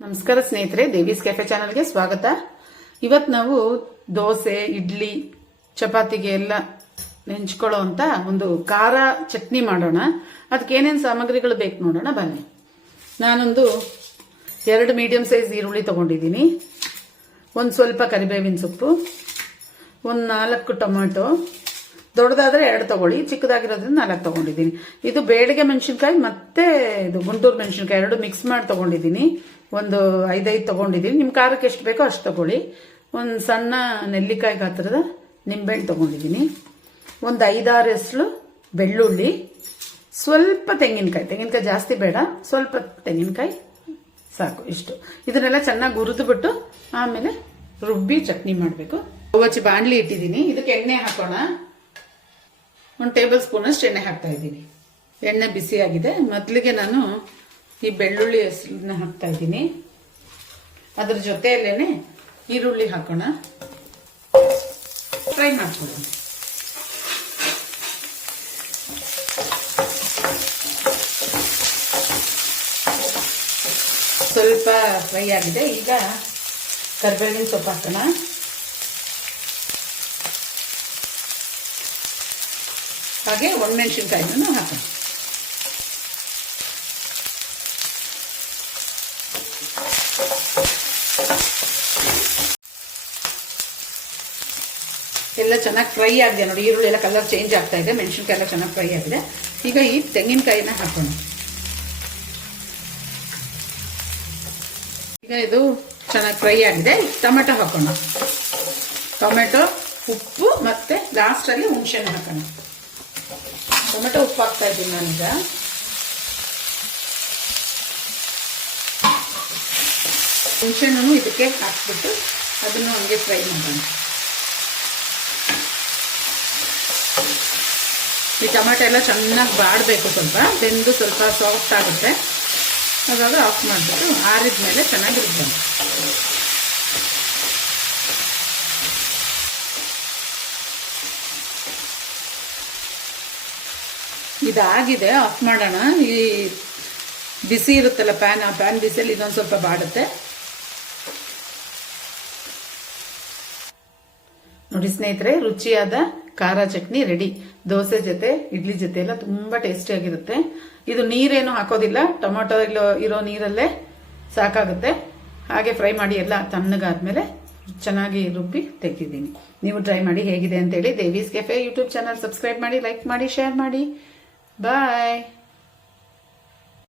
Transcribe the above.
ನಮಸ್ಕಾರ ಸ್ನೇಹಿತರೆ, ದೇವೀಸ್ ಕೆಫೆ ಚಾನಲ್ಗೆ ಸ್ವಾಗತ. ಇವತ್ತು ನಾವು ದೋಸೆ, ಇಡ್ಲಿ, ಚಪಾತಿಗೆ ಎಲ್ಲ ನೆಂಚ್ಕೊಳ್ಳೋ ಅಂತ ಒಂದು ಖಾರ ಚಟ್ನಿ ಮಾಡೋಣ. ಅದಕ್ಕೆ ಏನೇನು ಸಾಮಗ್ರಿಗಳು ಬೇಕು ನೋಡೋಣ ಬನ್ನಿ. ನಾನೊಂದು 2 ಮೀಡಿಯಂ ಸೈಜ್ ಈರುಳ್ಳಿ ತಗೊಂಡಿದ್ದೀನಿ, ಒಂದು ಸ್ವಲ್ಪ ಕರಿಬೇವಿನ ಸೊಪ್ಪು, ಒಂದು 4 ಟೊಮೆಟೊ, ದೊಡ್ಡದಾದ್ರೆ 2 ತಗೊಳ್ಳಿ, ಚಿಕ್ಕದಾಗಿರೋದ್ರಿಂದ 4 ತಗೊಂಡಿದ್ದೀನಿ. ಇದು ಬೇಡಿಗೆ ಮೆಣಸಿನ್ಕಾಯಿ ಮತ್ತೆ ಇದು ಗುಂಟೂರು ಮೆಣಸಿನ್ಕಾಯಿ 2 ಮಿಕ್ಸ್ ಮಾಡಿ ತಗೊಂಡಿದ್ದೀನಿ. ಒಂದು 5 ತಗೊಂಡಿದ್ದೀನಿ. ನಿಮ್ಮ ಖಾರಕ್ಕೆ ಎಷ್ಟು ಬೇಕೋ ಅಷ್ಟು ತಗೊಳ್ಳಿ. ಒಂದು ಸಣ್ಣ ನೆಲ್ಲಿಕಾಯಿ ಗಾತ್ರದ ನಿಂಬೆಹಣ್ಣು ತಗೊಂಡಿದ್ದೀನಿ. ಒಂದು 5-6 ಎಸಳು ಬೆಳ್ಳುಳ್ಳಿ, ಸ್ವಲ್ಪ ತೆಂಗಿನಕಾಯಿ ಜಾಸ್ತಿ ಬೇಡ, ಸ್ವಲ್ಪ ತೆಂಗಿನಕಾಯಿ ಸಾಕು, ಇಷ್ಟು. ಇದನ್ನೆಲ್ಲ ಚೆನ್ನಾಗಿ ಹುರಿದುಬಿಟ್ಟು ಆಮೇಲೆ ರುಬ್ಬಿ ಚಟ್ನಿ ಮಾಡಬೇಕು. ಹಚ್ಚಿ ಬಾಣಲಿ ಇಟ್ಟಿದ್ದೀನಿ. ಇದಕ್ಕೆ ಎಣ್ಣೆ ಹಾಕೋಣ. 1 ಟೇಬಲ್ ಸ್ಪೂನ್ ಅಷ್ಟು ಎಣ್ಣೆ ಹಾಕ್ತಾ ಇದ್ದೀನಿ. ಎಣ್ಣೆ ಬಿಸಿ ಆಗಿದೆ. ಮೊದಲಿಗೆ ನಾನು ಈ ಬೆಳ್ಳುಳ್ಳಿ ಹೆಸರನ್ನ ಹಾಕ್ತಾ ಇದ್ದೀನಿ. ಅದ್ರ ಜೊತೆಯಲ್ಲೇನೆ ಈರುಳ್ಳಿ ಹಾಕೋಣ, ಫ್ರೈ ಮಾಡ್ಕೊಳ್ಳೋಣ. ಸ್ವಲ್ಪ ಫ್ರೈ ಆಗಿದೆ. ಈಗ ಕರಿಬೇವಿನ ಸೊಪ್ಪು ಹಾಕೋಣ. ಹಾಗೆ ಒಣಮೆಣಸಿನ್ಕಾಯಿನೂ ಹಾಕೋಣ. ಎಲ್ಲ ಚೆನ್ನಾಗಿ ಫ್ರೈ ಆಗಿದೆ ನೋಡಿ. ಈರುಳ್ಳಿ ಎಲ್ಲ ಕಲರ್ ಚೇಂಜ್ ಆಗ್ತಾ ಇದೆ, ಮೆಣಸಿನ್ಕಾಯಿ ಎಲ್ಲ ಚೆನ್ನಾಗಿ ಫ್ರೈ ಆಗಿದೆ. ಈಗ ಈ ತೆಂಗಿನಕಾಯಿನ ಹಾಕೋಣ. ಈಗ ಇದು ಚೆನ್ನಾಗಿ ಫ್ರೈ ಆಗಿದೆ. ಟೊಮೆಟೊ ಹಾಕೋಣ. ಟೊಮೆಟೊ, ಉಪ್ಪು ಮತ್ತೆ ಲಾಸ್ಟ್ ಅಲ್ಲಿ ಹುಣಸೆಹಣ್ಣು ಹಾಕೋಣ. ಟೊಮೆಟೊ ಉಪ್ಪು ಹಾಕ್ತಾ ಇದ್ದೀನಿ ನಾನೀಗ. ಹುಣಸೆಹಣ್ಣು ಇದಕ್ಕೆ ಹಾಕ್ಬಿಟ್ಟು ಅದನ್ನು ಹಂಗೆ ಫ್ರೈ ಮಾಡೋಣ. ಈ ಟೊಮೆಟೊ ಎಲ್ಲ ಚೆನ್ನಾಗಿ ಬಾಡಬೇಕು, ಸ್ವಲ್ಪ ಬೆಂದು ಸ್ವಲ್ಪ ಸಾಫ್ಟ್ ಆಗುತ್ತೆ. ಅವಾಗ ಆಫ್ ಮಾಡಿಬಿಟ್ಟು ಆರಿದ ಮೇಲೆ ಚೆನ್ನಾಗಿ ರುಬ್ಬೋಣ. ಇದಾಗಿದೆ, ಆಫ್ ಮಾಡೋಣ. ಈ ಬಿಸಿ ಇರುತ್ತಲ್ಲ ಪ್ಯಾನ್, ಆ ಪ್ಯಾನ್ ಬಿಸಿಯಲ್ಲಿ ಇದೊಂದು ಸ್ವಲ್ಪ ಬಾಡುತ್ತೆ ನೋಡಿ. ಸ್ನೇಹಿತರೆ, ರುಚಿಯಾದ ಖಾರ ಚಟ್ನಿ ರೆಡಿ. ದೋಸೆ ಜೊತೆ, ಇಡ್ಲಿ ಜೊತೆ ಎಲ್ಲ ತುಂಬಾ ಟೇಸ್ಟಿ ಆಗಿರುತ್ತೆ. ಇದು ನೀರೇನು ಹಾಕೋದಿಲ್ಲ, ಟೊಮೆಟೊ ಇರೋ ನೀರಲ್ಲೇ ಸಾಕಾಗುತ್ತೆ. ಹಾಗೆ ಫ್ರೈ ಮಾಡಿ ಎಲ್ಲ ತಣ್ಣಗಾದ್ಮೇಲೆ ಚೆನ್ನಾಗಿ ರುಬ್ಬಿ ತೆಗೆದಿದ್ದೀನಿ. ನೀವು ಟ್ರೈ ಮಾಡಿ ಹೇಗಿದೆ ಅಂತೇಳಿ. ದೇವೀಸ್ ಕೆಫೆ ಯೂಟ್ಯೂಬ್ ಚಾನಲ್ ಸಬ್ಸ್ಕ್ರೈಬ್ ಮಾಡಿ, ಲೈಕ್ ಮಾಡಿ, ಶೇರ್ ಮಾಡಿ. ಬಾಯ್.